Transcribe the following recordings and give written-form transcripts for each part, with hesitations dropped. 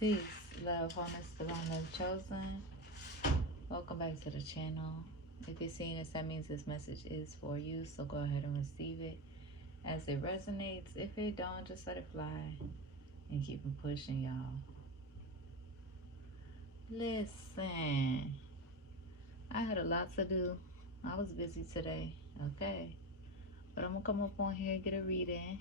Peace, love, wholeness, divine love chosen. Welcome back to the channel. If you're seeing this, that means this message is for you. So go ahead and receive it as it resonates. If it don't, just let it fly and keep it pushing, y'all. Listen, I had a lot to do. I was busy today, okay? But I'm gonna come up on here and get a reading,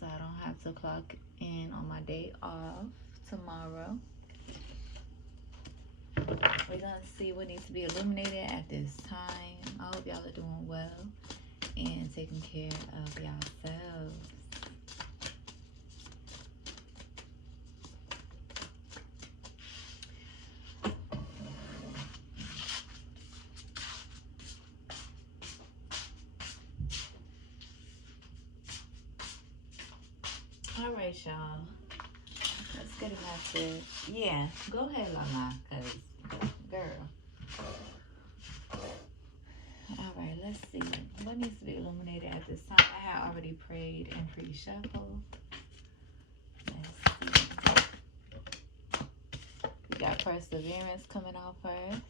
so I don't have to clock in on my day off tomorrow. We're gonna see what needs to be illuminated at this time. I hope y'all are doing well and taking care of yourselves. All right, y'all. Let's get a message. Yeah, go ahead, Lama, because, girl. All right, let's see. What needs to be illuminated at this time? I had already prayed and pre-shuffled. Let's see. We got perseverance coming out first.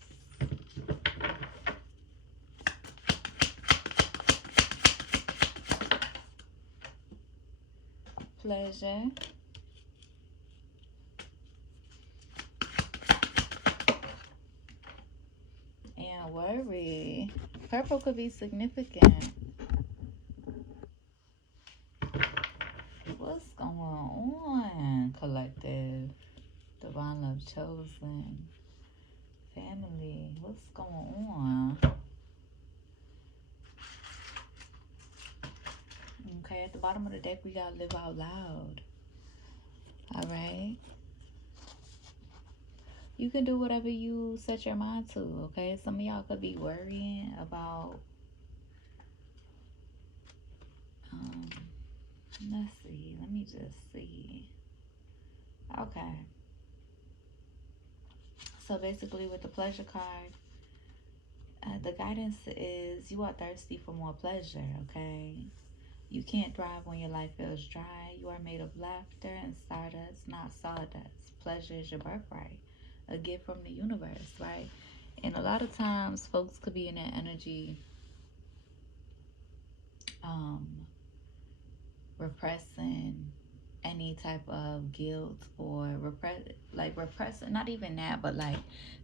Pleasure. And worry. Purple could be significant. What's going on, collective? Divine love chosen. Family. What's going on? Okay, at the bottom of the deck, we got live out loud. All right. You can do whatever you set your mind to, okay? Some of y'all could be worrying about, let's see. Let me just see. Okay. So basically with the pleasure card, the guidance is you are thirsty for more pleasure, okay? You can't thrive when your life feels dry. You are made of laughter and stardust, not sawdust. Pleasure is your birthright, a gift from the universe, right? And a lot of times folks could be in that energy repressing any type of guilt or repressing, not even that, but like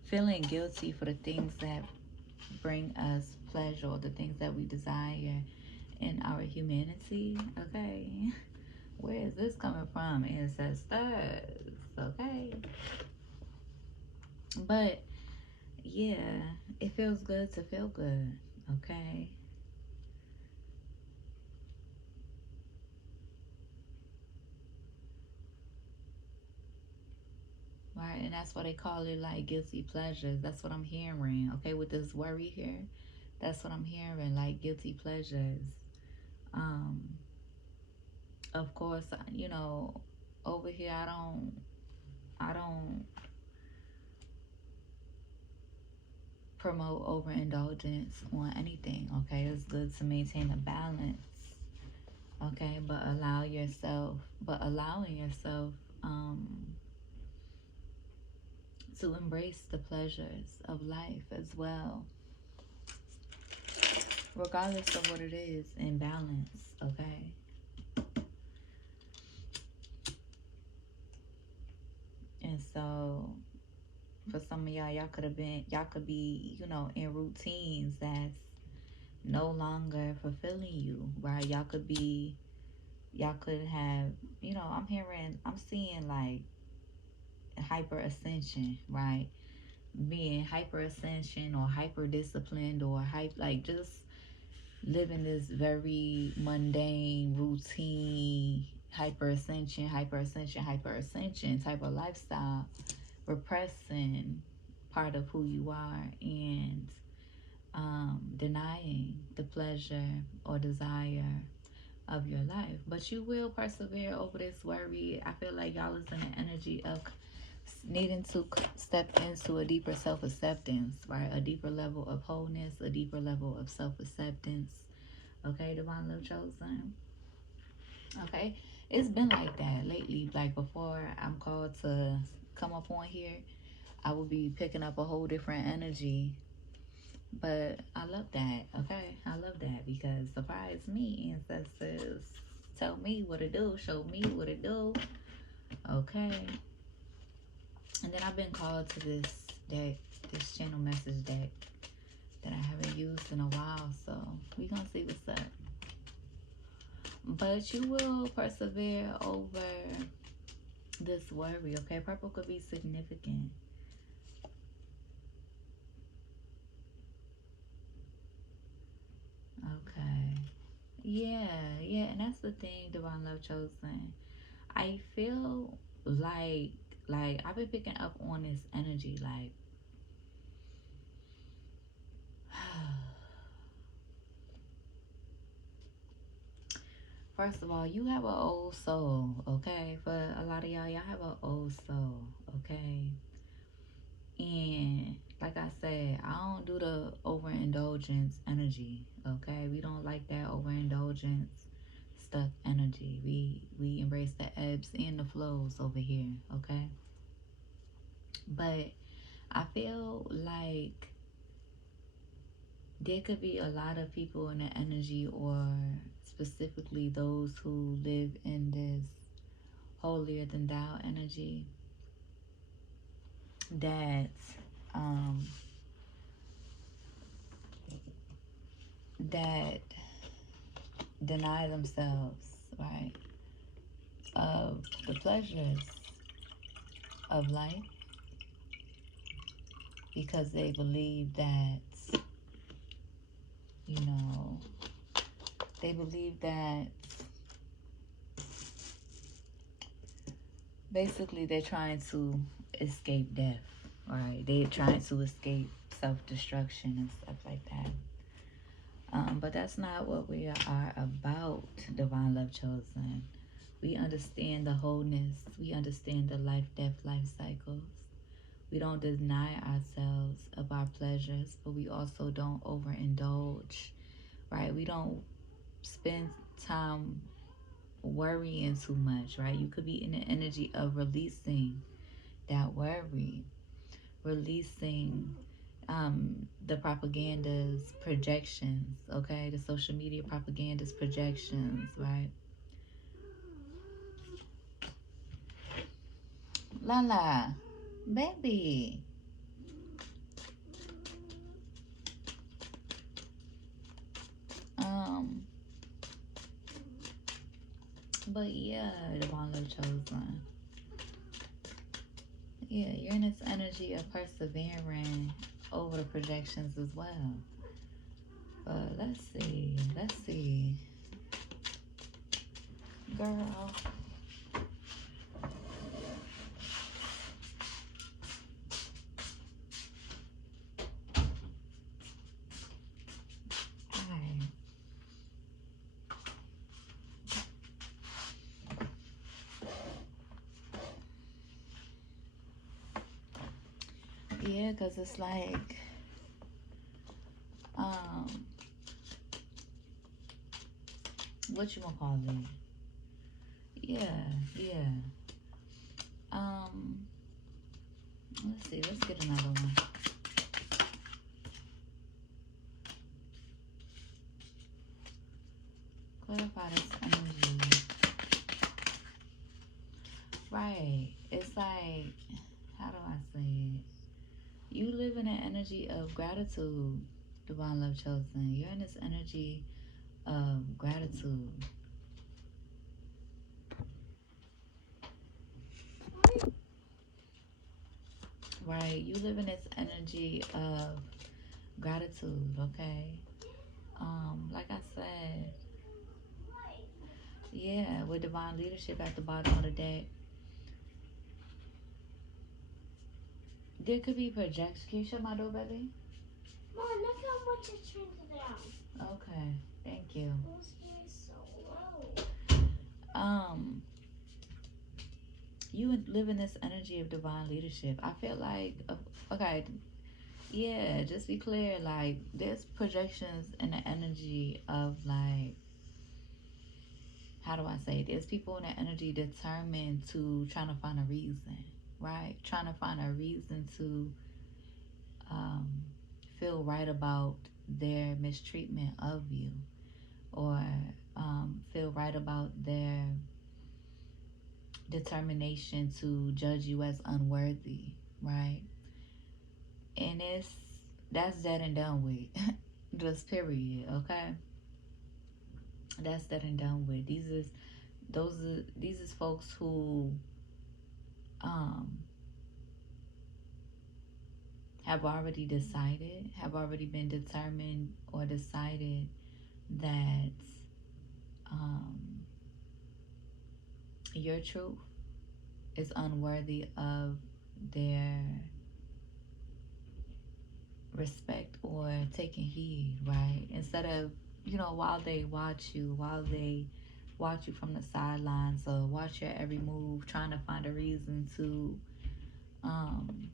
feeling guilty for the things that bring us pleasure or the things that we desire in our humanity, okay? Where is this coming from, ancestors? Okay. But yeah, it feels good to feel good, okay? Right, and that's why they call it like guilty pleasures. That's what I'm hearing, okay? With this worry here, that's what I'm hearing, like guilty pleasures. Um, of course, you know, over here I don't promote overindulgence on anything, okay? It's good to maintain a balance, okay? But allowing yourself to embrace the pleasures of life as well, regardless of what it is, in balance, okay? And so for some of y'all could be, you know, in routines that's no longer fulfilling you, right? Y'all could have, you know, I'm seeing like hyper ascension, right? Being hyper ascension or hyper disciplined or like just living this very mundane routine hyper ascension type of lifestyle, repressing part of who you are and denying the pleasure or desire of your life. But you will persevere over this worry. I feel like y'all is in the energy of needing to step into a deeper self-acceptance, right? A deeper level of wholeness, a deeper level of self-acceptance. Okay, divine love chosen. Okay, it's been like that lately. Like before I'm called to come up on here, I will be picking up a whole different energy. But I love that. Okay, I love that because surprise me, ancestors. Tell me what to do. Show me what to do. Okay, and then I've been called to this deck, this channel message deck that I haven't used in a while. So we gonna see what's up. But you will persevere over this worry. Okay, purple could be significant. Okay. Yeah, yeah, and that's the thing, Divine Love Chosen. I feel like I've been picking up on this energy. Like, first of all, you have an old soul, okay? For a lot of y'all have an old soul, okay? And like I said, I don't do the overindulgence energy, okay? We don't like that overindulgence stuck energy. We embrace the ebbs and the flows over here, okay? But I feel like there could be a lot of people in the energy, or specifically those who live in this holier than thou energy, that um that deny themselves, right, of the pleasures of life because they believe that, you know, they believe that basically they're trying to escape death, right? They're trying to escape self-destruction and stuff like that. But that's not what we are about, Divine Love Chosen. We understand the wholeness. We understand the life, death, life cycles. We don't deny ourselves of our pleasures, but we also don't overindulge, right? We don't spend time worrying too much, right? You could be in the energy of releasing that worry, releasing the propaganda's projections, okay? The social media propaganda's projections, right? Lala, baby. Um, but yeah, the one love chosen. Yeah, you're in this energy of persevering over the projections as well. But let's see, girl. Hi. Yeah, cause it's like, um, what you gonna call it? Yeah, yeah. Um, let's see. Let's get another one. Clarify this energy. Right. It's like, how do I say it? You live in an energy of gratitude, Divine Love Chosen. You're in this energy of gratitude. Right. You live in this energy of gratitude, okay? Like I said, yeah, with divine leadership at the bottom of the deck, there could be projections. Can you shut my door, baby? Mom, look how much I turned it down. Okay, thank you. It was very so low. You live in this energy of divine leadership. I feel like, okay, yeah, just be clear. Like, there's projections in the energy of like how do I say it? There's people in that energy determined to trying to find a reason, right? Trying to find a reason to um, feel right about their mistreatment of you, or feel right about their determination to judge you as unworthy, right? And that's dead and done with. Just period, okay? That's dead and done with. These is folks who um have already been determined or decided that um your truth is unworthy of their respect or taking heed, right? Instead of, while they watch you from the sidelines or watch your every move, trying to find a reason to um,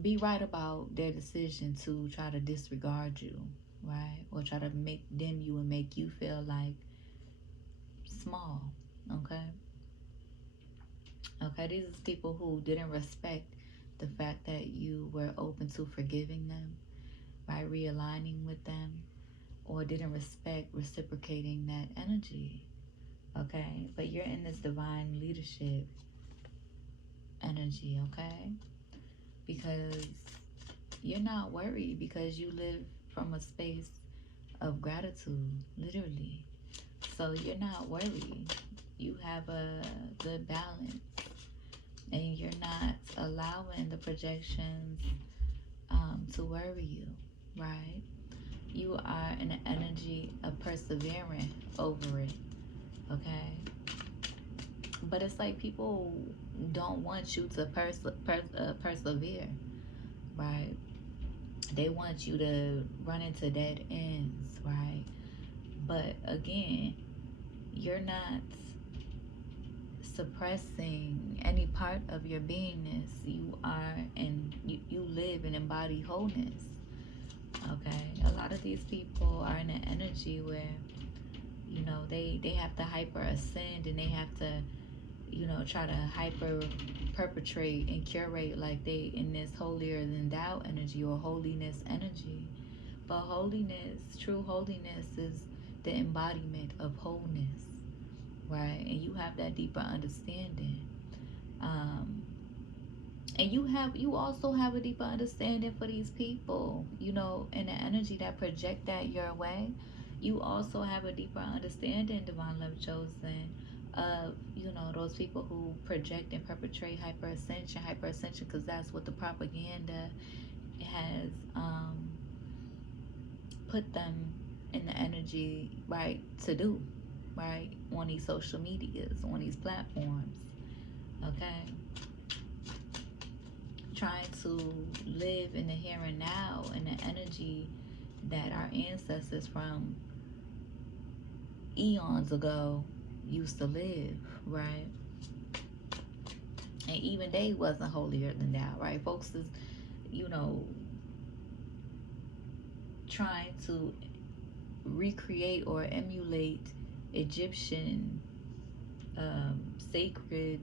be right about their decision to try to disregard you, right? Or try to make dim you and make you feel like small, okay? Okay, these is people who didn't respect the fact that you were open to forgiving them by realigning with them, or didn't respect reciprocating that energy. Okay, but you're in this divine leadership energy, okay? Because you're not worried, because you live from a space of gratitude, literally. So you're not worried. You have a good balance, and you're not allowing the projections to worry you, right? You are in an energy of persevering over it, okay? But it's like people don't want you to persevere, right? They want you to run into dead ends, right? But again, you're not suppressing any part of your beingness. You are, and you live and embody wholeness. Okay, a lot of these people are in an energy where they have to hyper ascend, and they have to try to hyper perpetrate and curate like they in this holier than thou energy or holiness energy. But holiness, true holiness, is the embodiment of wholeness, right? And you have that deeper understanding. Um, and you also have a deeper understanding for these people, in the energy that project that your way. You also have a deeper understanding, divine love chosen, of those people who project and perpetrate hyperascension, because that's what the propaganda has put them in the energy, right, to do, right, on these social medias, on these platforms, okay? Trying to live in the here and now, in the energy that our ancestors from eons ago used to live, right? And even they wasn't holier than thou, right? Folks is, you know, trying to recreate or emulate Egyptian sacred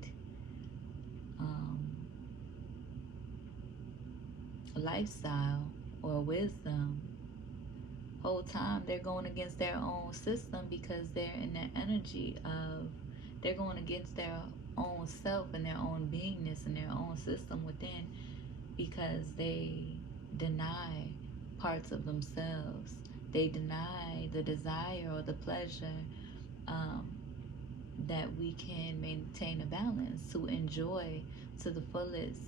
um, lifestyle or wisdom. Whole time they're going against their own system, because they're in that energy of, they're going against their own self and their own beingness and their own system within, because they deny parts of themselves. They deny the desire or the pleasure um, that we can maintain a balance to enjoy to the fullest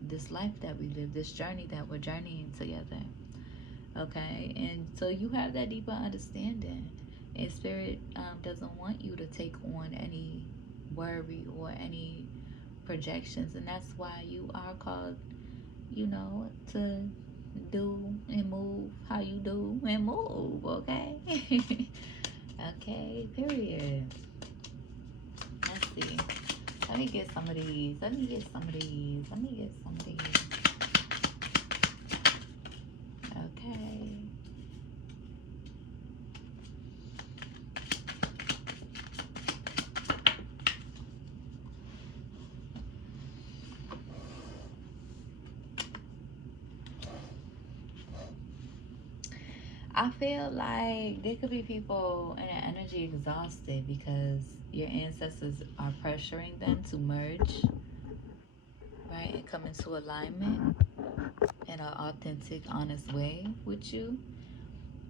this life that we live, this journey that we're journeying together. Okay, and so you have that deeper understanding, and spirit doesn't want you to take on any worry or any projections, and that's why you are called, to do and move how you do and move. Okay. Okay, period. Let's see. Let me get some of these. Let me get some of these. Let me get some of these. Okay. I feel like there could be people in an energy exhausted because your ancestors are pressuring them to merge, right, and come into alignment in an authentic, honest way with you.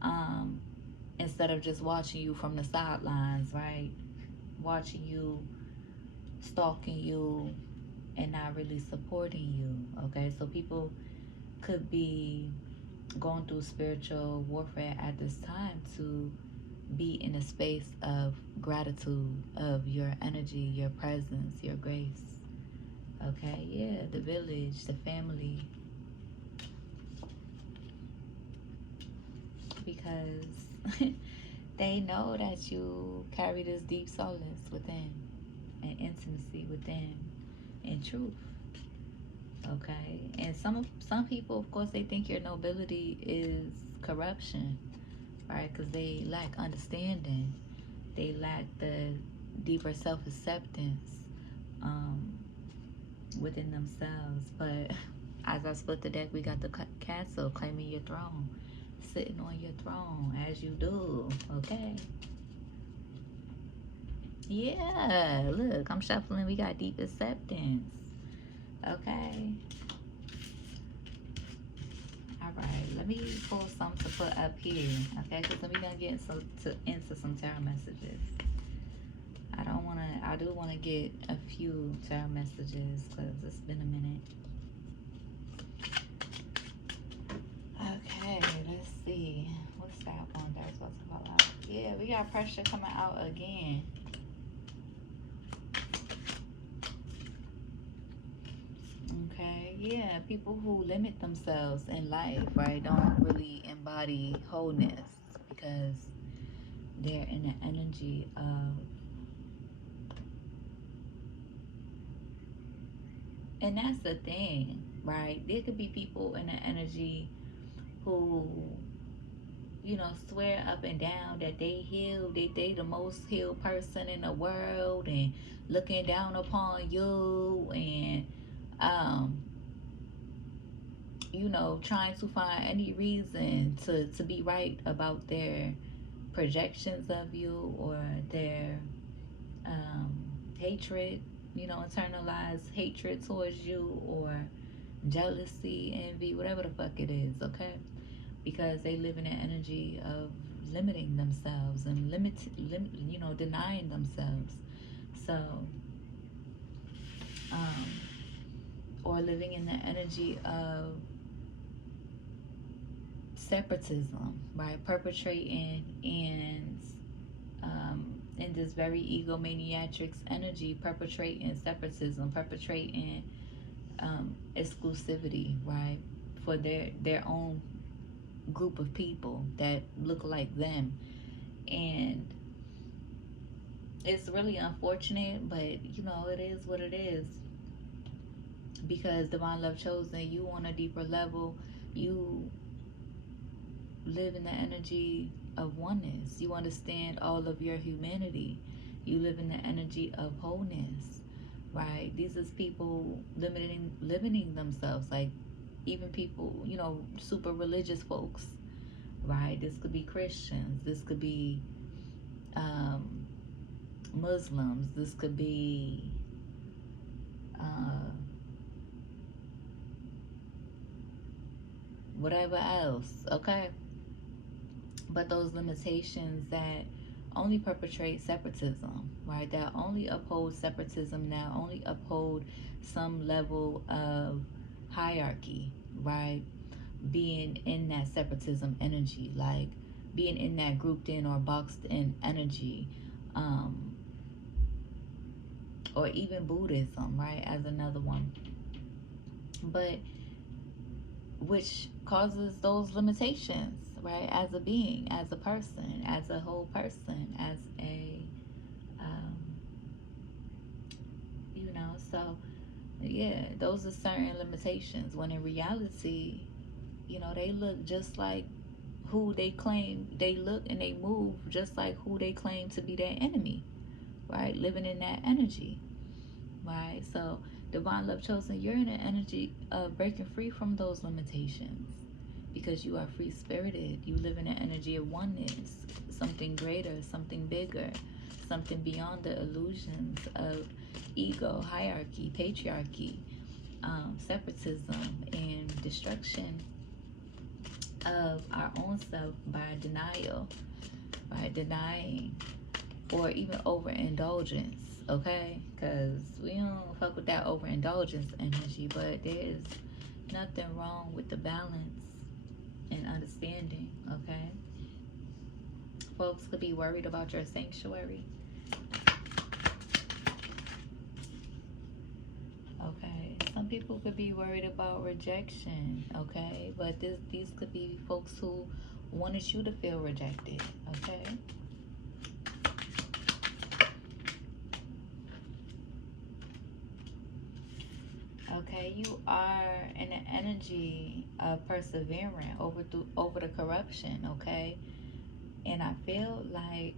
Um, Instead of just watching you from the sidelines, right? Watching you, stalking you, and not really supporting you. Okay, so people could be going through spiritual warfare at this time to be in a space of gratitude of your energy, your presence, your grace. Okay, yeah, the village, the family, because they know that you carry this deep solace within and intimacy within and truth. Okay, and some people, of course, they think your nobility is corruption, right? Because they lack understanding, they lack the deeper self acceptance um, within themselves. But as I split the deck, we got the castle claiming your throne, sitting on your throne as you do. Okay. Yeah, look, I'm shuffling. We got deep acceptance. Okay. All right. Let me pull some to put up here. Okay, because then we're gonna get into some tarot messages. I don't want to. I do want to get a few tarot messages because it's been a minute. Okay, let's see. What's that one that's supposed to fall out? Yeah, we got pressure coming out again. Okay, yeah, people who limit themselves in life, right, don't really embody wholeness because they're in the energy of, and that's the thing, right? There could be people in the energy who, swear up and down that they healed, they the most healed person in the world, and looking down upon you, and um, trying to find any reason to be right about their projections of you or their um, hatred, internalized hatred towards you, or jealousy, envy, whatever the fuck it is, okay? Because they live in an energy of limiting themselves and denying themselves. So, um, or living in the energy of separatism, right? Perpetrating and in this very egomaniac energy, perpetrating separatism, perpetrating exclusivity, right? For their own group of people that look like them. And it's really unfortunate, but it is what it is. Because divine love chosen, you on a deeper level, you live in the energy of oneness. You understand all of your humanity. You live in the energy of wholeness, right? These is people limiting themselves, like even people, super religious folks, right? This could be Christians. This could be um, Muslims. This could be uh, whatever else, okay? But those limitations that only perpetrate separatism, right? That only uphold separatism, that only uphold some level of hierarchy, right? Being in that separatism energy, like being in that grouped in or boxed in energy, um, or even Buddhism, right? As another one. But which causes those limitations, right? As a being, as a person, as a whole person, as a, um, so yeah, those are certain limitations. When in reality, they look just like who they claim they look, and they move just like who they claim to be their enemy, right? Living in that energy, right? So divine love chosen, you're in an energy of breaking free from those limitations, because you are free spirited. You live in an energy of oneness, something greater, something bigger, something beyond the illusions of ego, hierarchy, patriarchy, separatism, and destruction of our own self by denial, by denying, or even overindulgence. Okay, because we don't fuck with that overindulgence energy, but there's nothing wrong with the balance and understanding. Okay, folks could be worried about your sanctuary. Okay, some people could be worried about rejection. Okay, but these could be folks who wanted you to feel rejected. Okay. Okay, you are in an energy of persevering over the corruption. Okay, and I feel like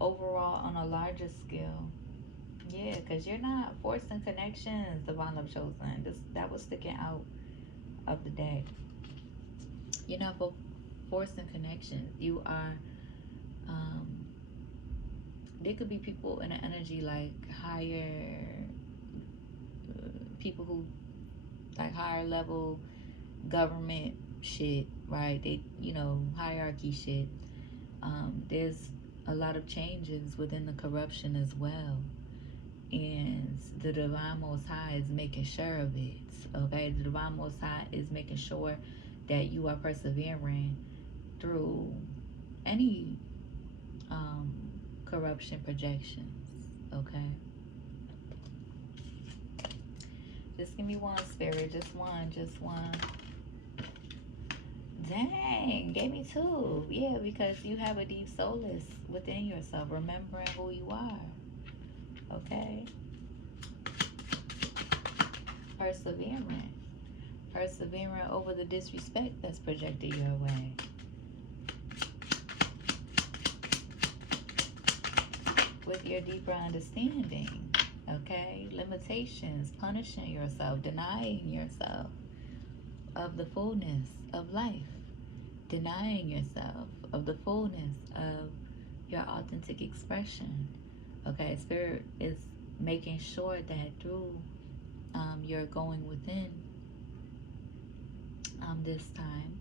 overall on a larger scale, yeah, because you're not forcing connections, Divine Love Chosen. That was sticking out of the day. You're not forcing connections. You are. Um, there could be people in an energy like higher people who like higher level government shit, right? They, hierarchy shit. There's a lot of changes within the corruption as well. And the Divine Most High is making sure of it. Okay? The Divine Most High is making sure that you are persevering through any corruption projections. Okay? Just give me one, Spirit. Just one. Just one. Dang, gave me two. Yeah, because you have a deep solace within yourself, remembering who you are. Okay? Persevering. Persevering over the disrespect that's projected your way. With your deeper understanding. Okay? Limitations, punishing yourself, denying yourself of the fullness of life. Denying yourself of the fullness of your authentic expression. Okay, Spirit is making sure that through your going within this time,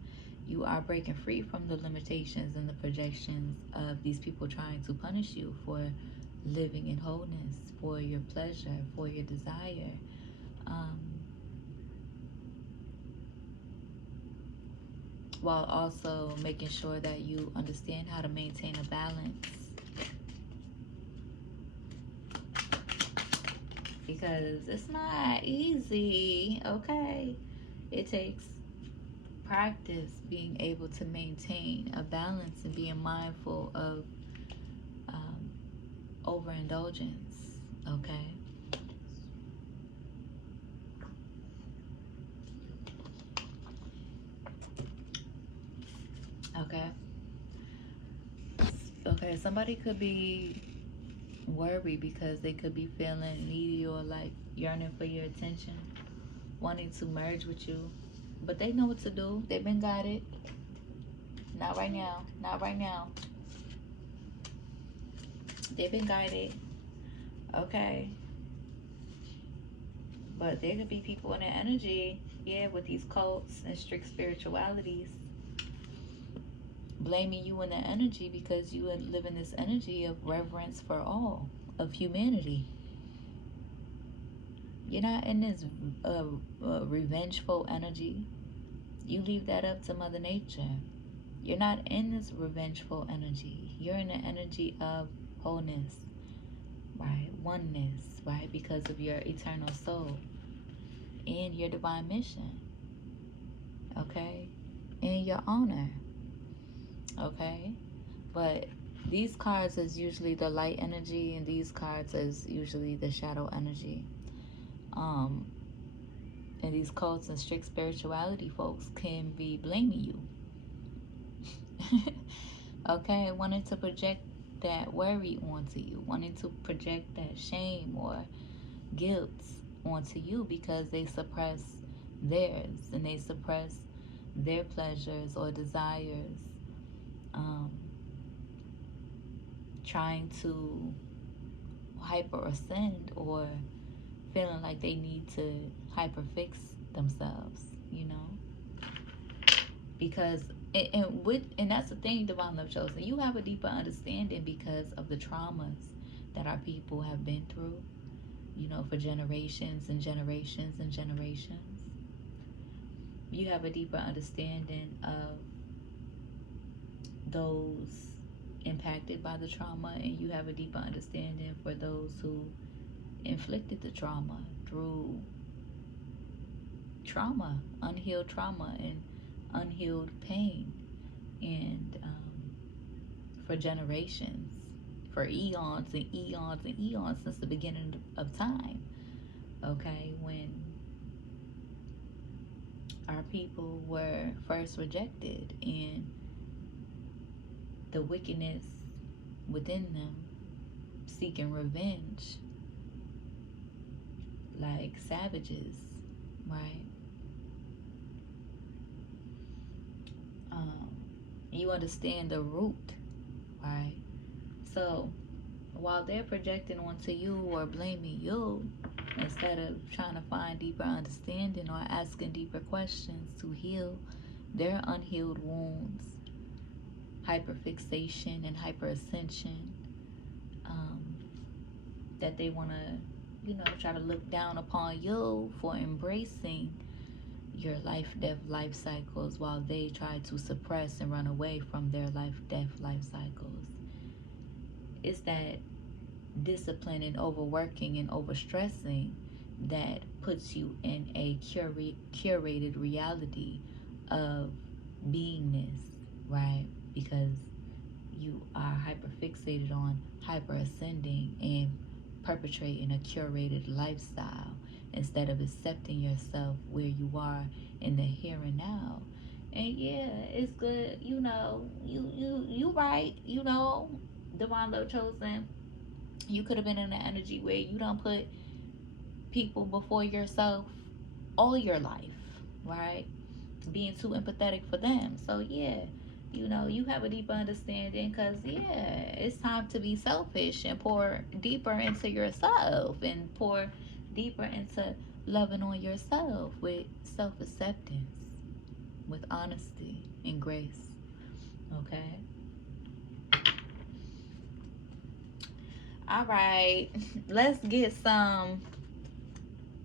you are breaking free from the limitations and the projections of these people trying to punish you for living in wholeness, for your pleasure, for your desire. While also making sure that you understand how to maintain a balance. Because it's not easy, okay? It takes practice being able to maintain a balance and being mindful of overindulgence, okay? Okay. Okay, somebody could be worried because they could be feeling needy or like yearning for your attention, wanting to merge with you. But they know what to do. They've been guided. Not right now. Not right now. They've been guided. Okay. But there could be people in the energy, yeah, with these cults and strict spiritualities, blaming you in the energy because you live in this energy of reverence for all, of humanity. You're not in this revengeful energy. You leave that up to Mother Nature. You're not in this revengeful energy. You're in the energy of wholeness, right? Oneness, right? Because of your eternal soul and your divine mission, okay? And your honor, okay? But these cards is usually the light energy, and these cards is usually the shadow energy. And these cults and strict spirituality folks can be blaming you. Okay, wanting to project that worry onto you, wanting to project that shame or guilt onto you because they suppress theirs and they suppress their pleasures or desires, um, trying to hyper ascend, or feeling like they need to hyper fix themselves, you know? Because and that's the thing, Divine Love Chosen, you have a deeper understanding because of the traumas that our people have been through, you know, for generations and generations and generations. You have a deeper understanding of those impacted by the trauma, and you have a deeper understanding for those who inflicted the trauma through trauma, unhealed trauma, and unhealed pain, and for generations, for eons and eons and eons, since the beginning of time. Okay, when our people were first rejected, and the wickedness within them seeking revenge like savages, right? Um, you understand the root, right? So while they're projecting onto you or blaming you, instead of trying to find deeper understanding or asking deeper questions to heal their unhealed wounds, hyperfixation and hyperascension, um, that they want to, you know, try to look down upon you for embracing your life death life cycles, while they try to suppress and run away from their life death life cycles. It's that discipline and overworking and overstressing that puts you in a curated reality of beingness, right? Because you are hyper fixated on hyper ascending and perpetrating a curated lifestyle instead of accepting yourself where you are in the here and now. And yeah, it's good, you know, you right, you know, Divine Love Chosen, you could have been in an energy where you don't put people before yourself all your life, right? Being too empathetic for them. So yeah, you know, you have a deeper understanding, because yeah, it's time to be selfish and pour deeper into yourself, and pour deeper into loving on yourself with self-acceptance, with honesty and grace. Okay. All right. Let's get some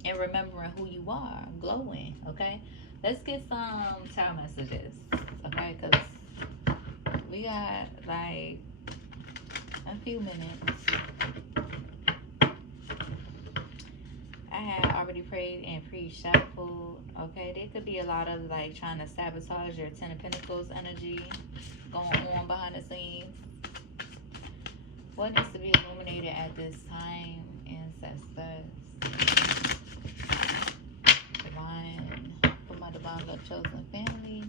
and remembering who you are, glowing. Okay. Let's get some child messages. Okay, because we got like a few minutes. I had already prayed and pre-shuffled. Okay, there could be a lot of like trying to sabotage your Ten of Pentacles energy going on behind the scenes. What needs to be illuminated at this time, ancestors? Divine, for my Divine Love Chosen family.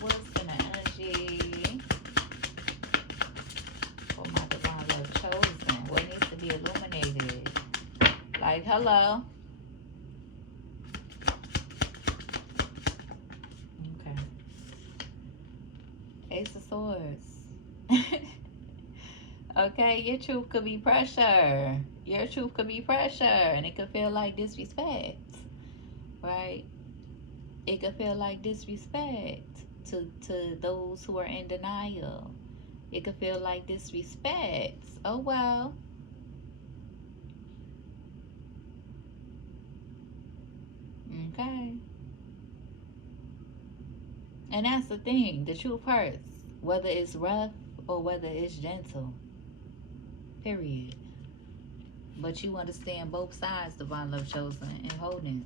What's in the energy for my Divine Love Chosen? What needs to be illuminated? Like, hello. Okay. Ace of Swords. Okay, your truth could be pressure. Your truth could be pressure, and it could feel like disrespect, right? It could feel like disrespect to those who are in denial. It could feel like disrespect. Oh well. Okay. And that's the thing. The truth hurts, whether it's rough or whether it's gentle. Period. But you understand both sides, Divine Love Chosen, and wholeness.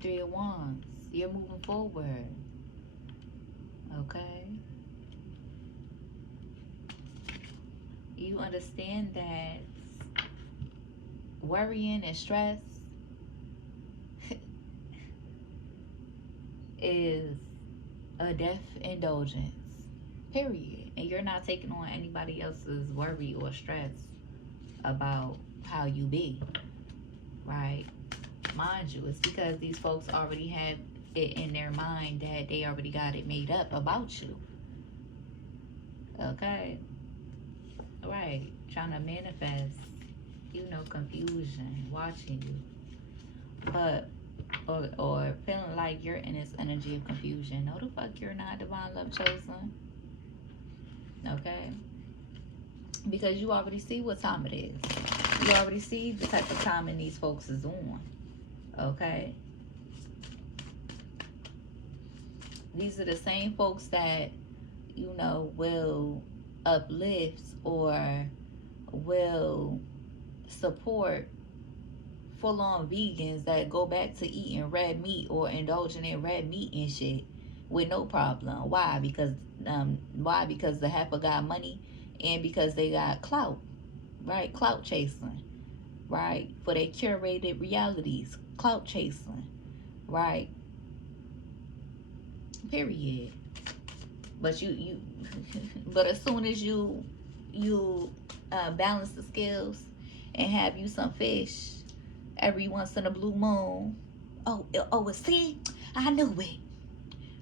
Three of Wands. You're moving forward. Okay. You understand that worrying and stress is a death indulgence, period. And you're not taking on anybody else's worry or stress about how you be, right? Mind you, it's because these folks already have it in their mind that they already got it made up about you. Okay? Right. Trying to manifest, confusion, watching you. But or feeling like you're in this energy of confusion. No, the fuck you're not, divine love chosen. Okay? Because you already see what time it is. You already see the type of timing these folks is on. Okay? These are the same folks that, will uplift or will support full-on vegans that go back to eating red meat or indulging in red meat and shit with no problem. Why? Because the heifer got money and because they got clout, right? Clout chasing, right? For their curated realities, clout chasing, right? Period. But but as soon as you balance the scales and have you some fish every once in a blue moon. See, I knew it,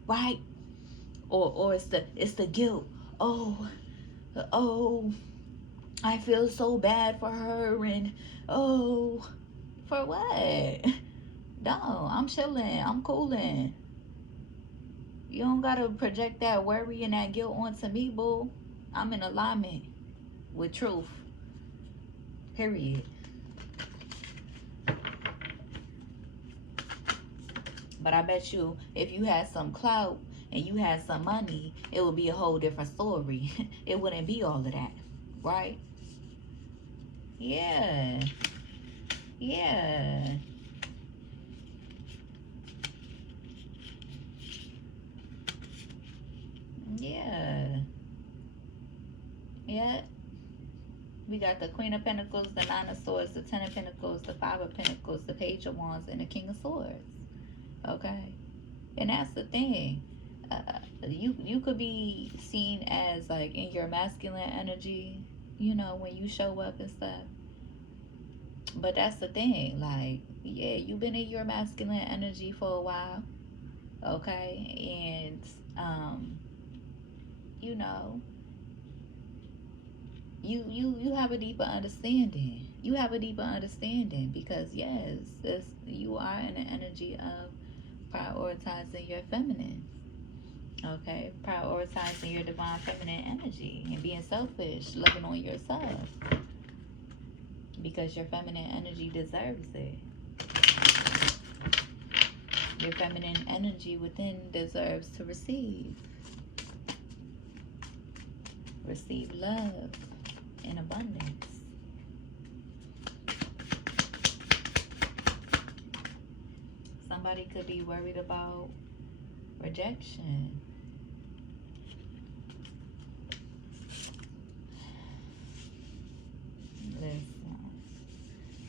right? Or it's the guilt. Oh, I feel so bad for her, and for what? No, I'm chilling. I'm cooling. You don't gotta project that worry and that guilt onto me, boo. I'm in alignment with truth. Period. But I bet you if you had some clout and you had some money, it would be a whole different story. It wouldn't be all of that, right? Yeah. Yeah. Yeah. Yeah. We got the Queen of Pentacles, the Nine of Swords, the Ten of Pentacles, the Five of Pentacles, the Page of Wands, and the King of Swords. Okay? And that's the thing. You could be seen as like in your masculine energy, when you show up and stuff. But that's the thing, like, yeah, you've been in your masculine energy for a while, okay? And you know, you have a deeper understanding. You have a deeper understanding because yes, you are in the energy of prioritizing your feminine. Okay, prioritizing your divine feminine energy and being selfish, loving on yourself because your feminine energy deserves it. Your feminine energy within deserves to receive love in abundance. Somebody could be worried about rejection. Listen,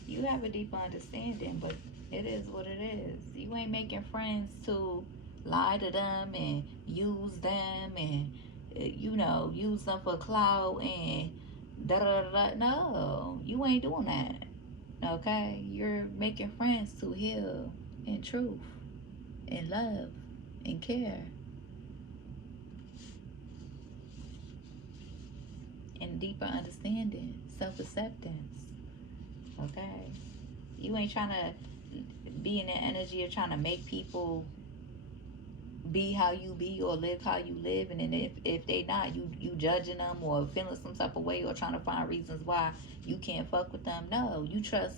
you have a deeper understanding, but it is what it is. You ain't making friends to lie to them and use them and use them for clout and da da da. No, you ain't doing that. Okay, you're making friends to heal in truth, in love, in care, in deeper understanding, self-acceptance. Okay, you ain't trying to be in the energy of trying to make people be how you be or live how you live, and then if they not, you judging them or feeling some type of way or trying to find reasons why you can't fuck with them. No, you trust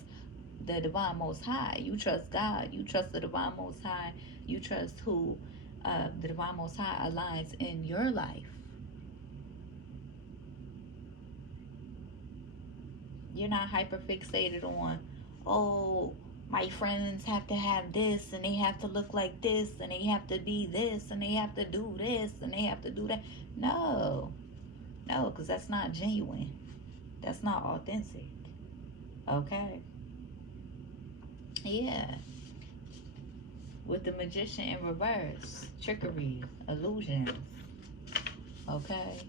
the divine most high. You trust God. You trust the divine most high. You trust who the divine most high aligns in your life. You're not hyper fixated on, oh, my friends have to have this and they have to look like this and they have to be this and they have to do this and they have to do that. No, because that's not genuine. That's not authentic. Okay? Yeah. With the magician in reverse, trickery, illusions. Okay?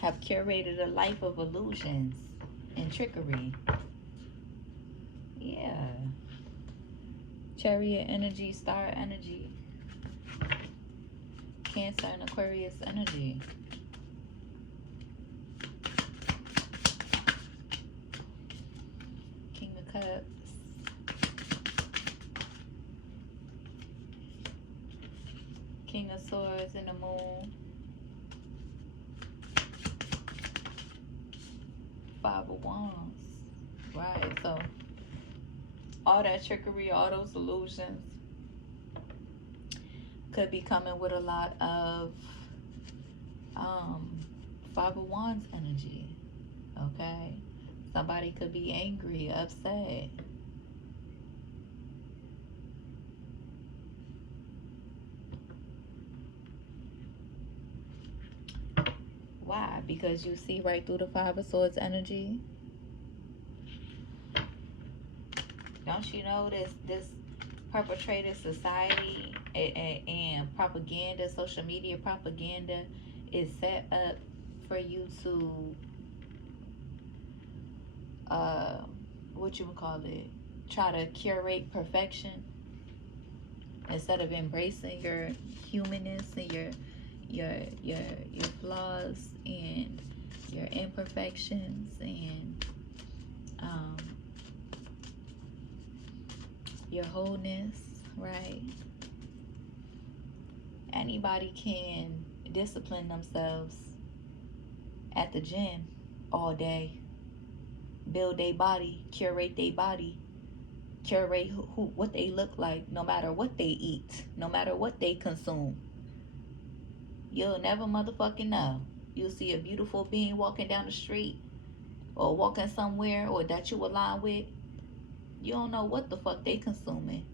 Have curated a life of illusions and trickery. Yeah. Chariot energy, star energy, Cancer and Aquarius energy. King of Cups. King of Swords in the Moon. Five of Wands. Right, so all that trickery, all those illusions could be coming with a lot of Five of Wands energy. Okay? Somebody could be angry, upset. Why? Because you see right through the Five of Swords energy. Don't you know this perpetrated society and propaganda, social media propaganda is set up for you to what you would call it, try to curate perfection instead of embracing your humanness and your flaws and your imperfections and your wholeness, right? Anybody can discipline themselves at the gym all day, build their body, curate their body, curate what they look like, no matter what they eat, no matter what they consume. You'll never motherfucking know. You'll see a beautiful being walking down the street or walking somewhere or that you align with. You don't know what the fuck they consuming,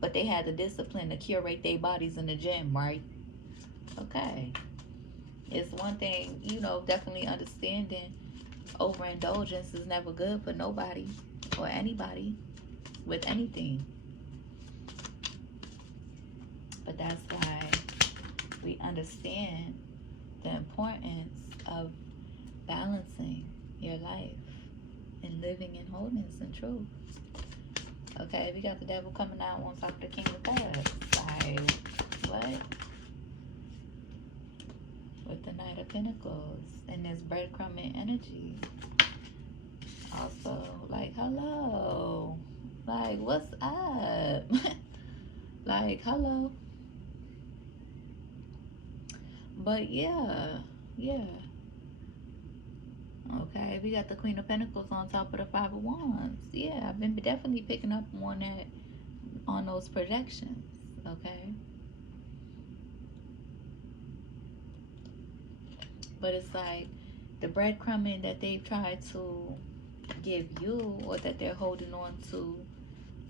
but they had the discipline to curate their bodies in the gym, right? Okay. It's one thing, definitely understanding overindulgence is never good for nobody or anybody with anything. But that's why we understand the importance of balancing your life and living in wholeness and truth. Okay, we got the devil coming out on top of the King of Cups. Like, what? With the Knight of Pentacles and this breadcrumbing energy. Also, like, hello. Like, what's up? Like, hello. But yeah. Okay, we got the Queen of Pentacles on top of the Five of Wands. Yeah, I've been definitely picking up on that, on those projections. Okay. But it's like the breadcrumbing that they've tried to give you or that they're holding on to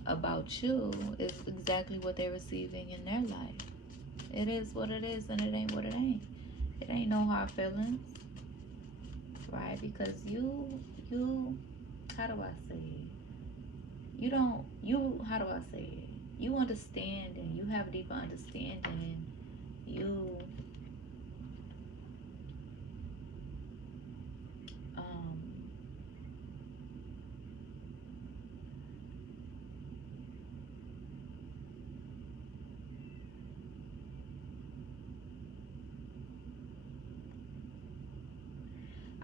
about you is exactly what they're receiving in their life. It is what it is and it ain't what it ain't. It ain't no hard feelings, right? Because you how do I say it? How do I say it? You understand and you have a deeper understanding.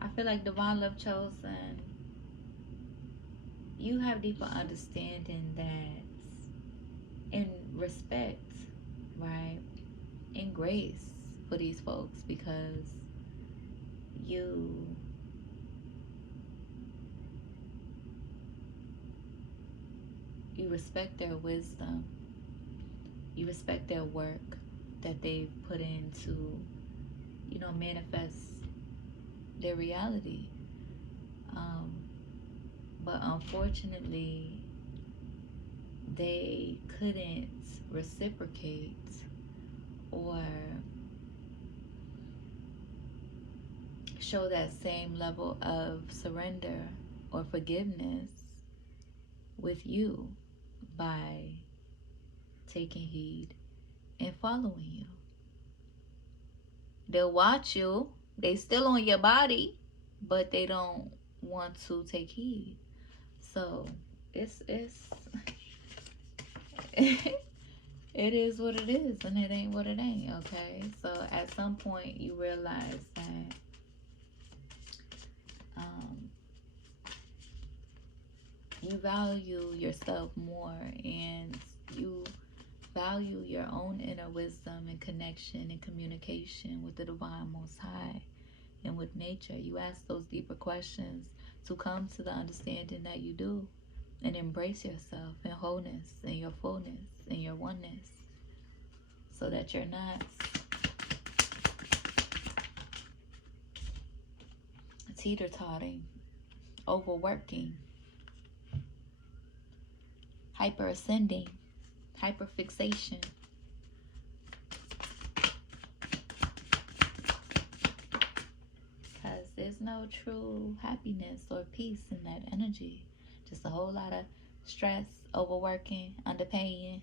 I feel like Divine Love Chosen, you have deeper understanding that in respect, right? In grace for these folks because you respect their wisdom, you respect their work that they've put into, manifest their reality. But unfortunately, they couldn't reciprocate or show that same level of surrender or forgiveness with you by taking heed and following you. They'll watch you. They still on your body, but they don't want to take heed. So it's it is what it is, and it ain't what it ain't. Okay. So at some point you realize that you value yourself more, and you value your own inner wisdom and connection and communication with the divine most high and with nature. You ask those deeper questions to come to the understanding that you do, and embrace yourself in wholeness and your fullness and your oneness, so that you're not teeter-totting, overworking, hyper ascending, hyper fixation. Because there's no true happiness or peace in that energy. Just a whole lot of stress, overworking, underpaying,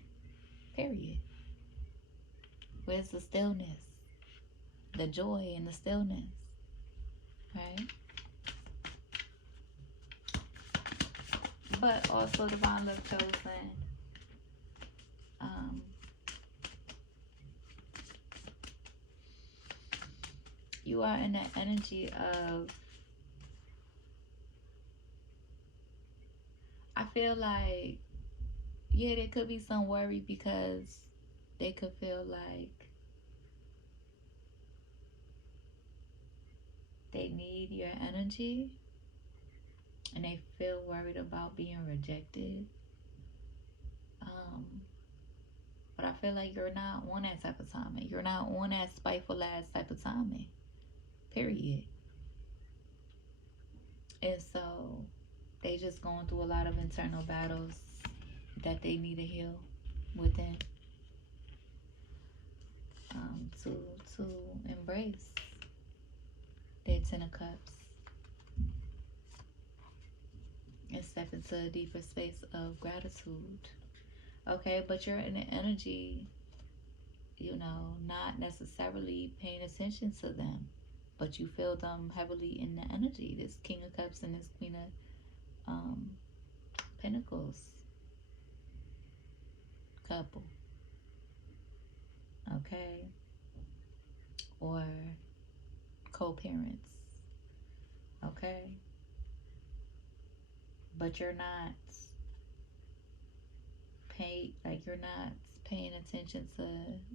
period. Where's the stillness? The joy in the stillness, right? But also, divine love chosen, you are in the energy of, I feel like, yeah, there could be some worry, because they could feel like they need your energy, and they feel worried about being rejected. But I feel like you're not on that type of timing. You're not on that spiteful ass type of timing. Period. And so they just going through a lot of internal battles that they need to heal within, to embrace their Ten of Cups and step into a deeper space of gratitude. Okay, but you're in the energy, not necessarily paying attention to them, but you feel them heavily in the energy. This King of Cups and this Queen of Pentacles couple. Okay, or co-parents. Okay, but you're not you're not paying attention to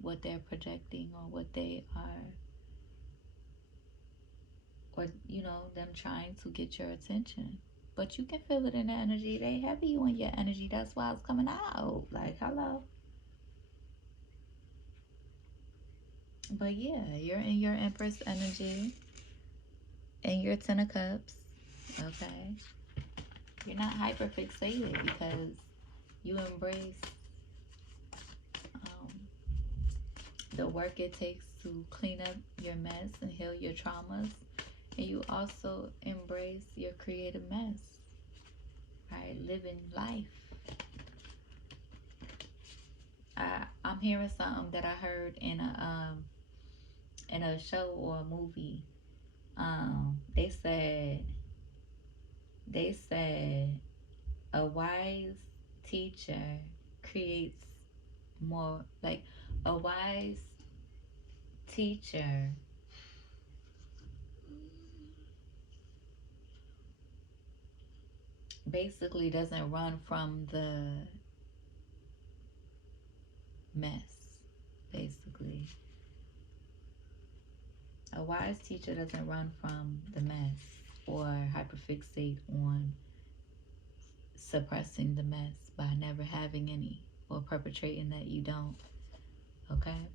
what they're projecting, or what they are, or them trying to get your attention. But you can feel it in the energy. They heavy on your energy. That's why it's coming out. Like, hello. But yeah, you're in your Empress energy and your Ten of Cups. Okay, you're not hyper fixated, because you embrace the work it takes to clean up your mess and heal your traumas. And you also embrace your creative mess, right? Living life. I'm hearing something that I heard in a show or a movie. They said a wise teacher creates more, like a wise teacher basically doesn't run from the mess. Basically, a wise teacher doesn't run from the mess or hyperfixate on suppressing the mess by never having any, or perpetrating that you don't. Okay.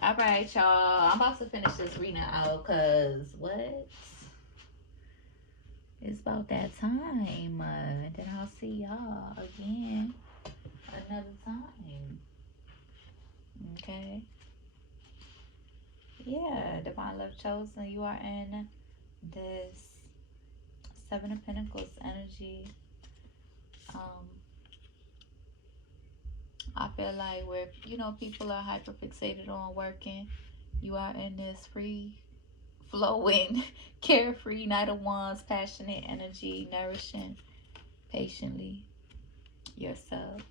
All right, y'all. I'm about to finish this reading out, because what? It's about that time. Then I'll see y'all again another time. Okay. Yeah, divine love chosen. You are in this Seven of Pentacles energy. Um, I feel like where people are hyper fixated on working, you are in this free flowing, carefree Knight of Wands, passionate energy, nourishing patiently yourself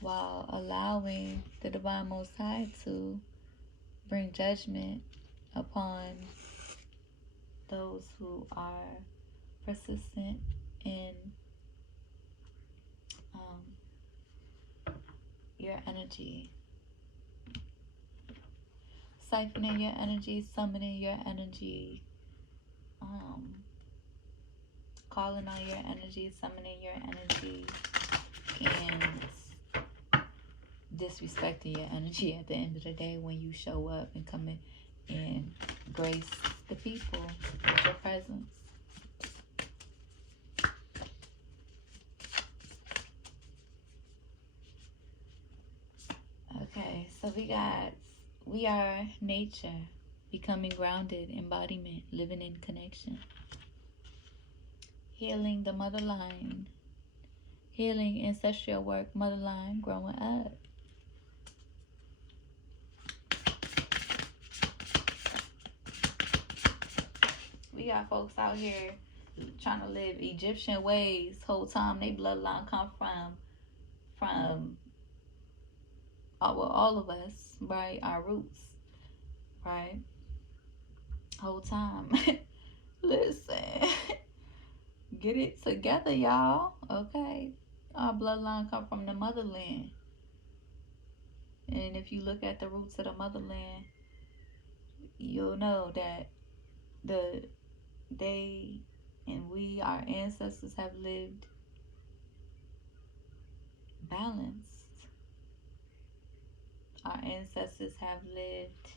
while allowing the divine Most High to bring judgment upon those who are persistent in um, your energy, siphoning your energy, summoning your energy, um, calling on your energy, summoning your energy, and disrespecting your energy at the end of the day when you show up and come in and grace the people with your presence. Okay, so we are nature, becoming grounded, embodiment, living in connection, healing the mother line, healing ancestral work, mother line, growing up. We got folks out here trying to live Egyptian ways whole time they bloodline come from all of us, right? Our roots, right? Whole time. Listen, get it together, y'all. Okay, our bloodline come from the motherland, and if you look at the roots of the motherland, you'll know that the they and we, our ancestors, have lived balanced. Our ancestors have lived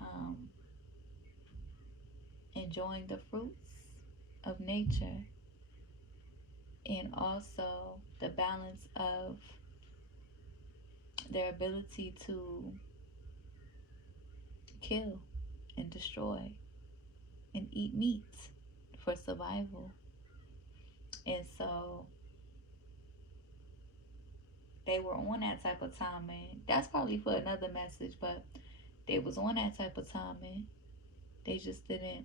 um, enjoying the fruits of nature, and also the balance of their ability to kill and destroy and eat meat for survival. And so they were on that type of timing. That's probably for another message, but they was on that type of timing. They just didn't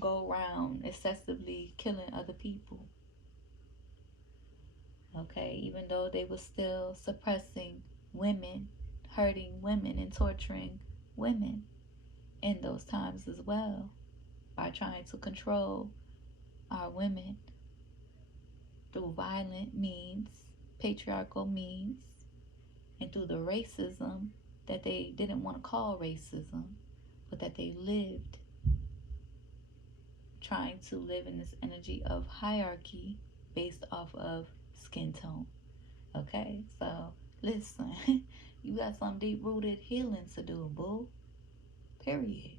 go around excessively killing other people. Okay, even though they were still suppressing women, hurting women, and torturing women in those times as well, by trying to control our women through violent means, patriarchal means, and through the racism that they didn't want to call racism, but that they lived, trying to live in this energy of hierarchy based off of skin tone. Okay, so listen, you got some deep rooted healing to do, boo. Period.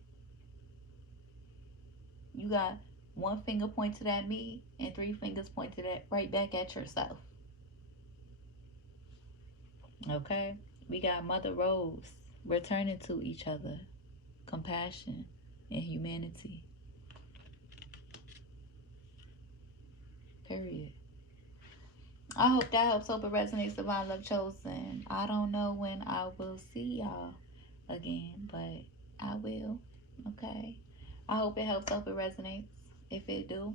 You got one finger pointed at me and three fingers pointed at right back at yourself. Okay, we got Mother Rose returning to each other, compassion and humanity. Period. I hope that helps. Hope it resonates. Divine love chosen. I don't know when I will see y'all again, but I will. Okay. I hope it helps. Hope it resonates. If it do,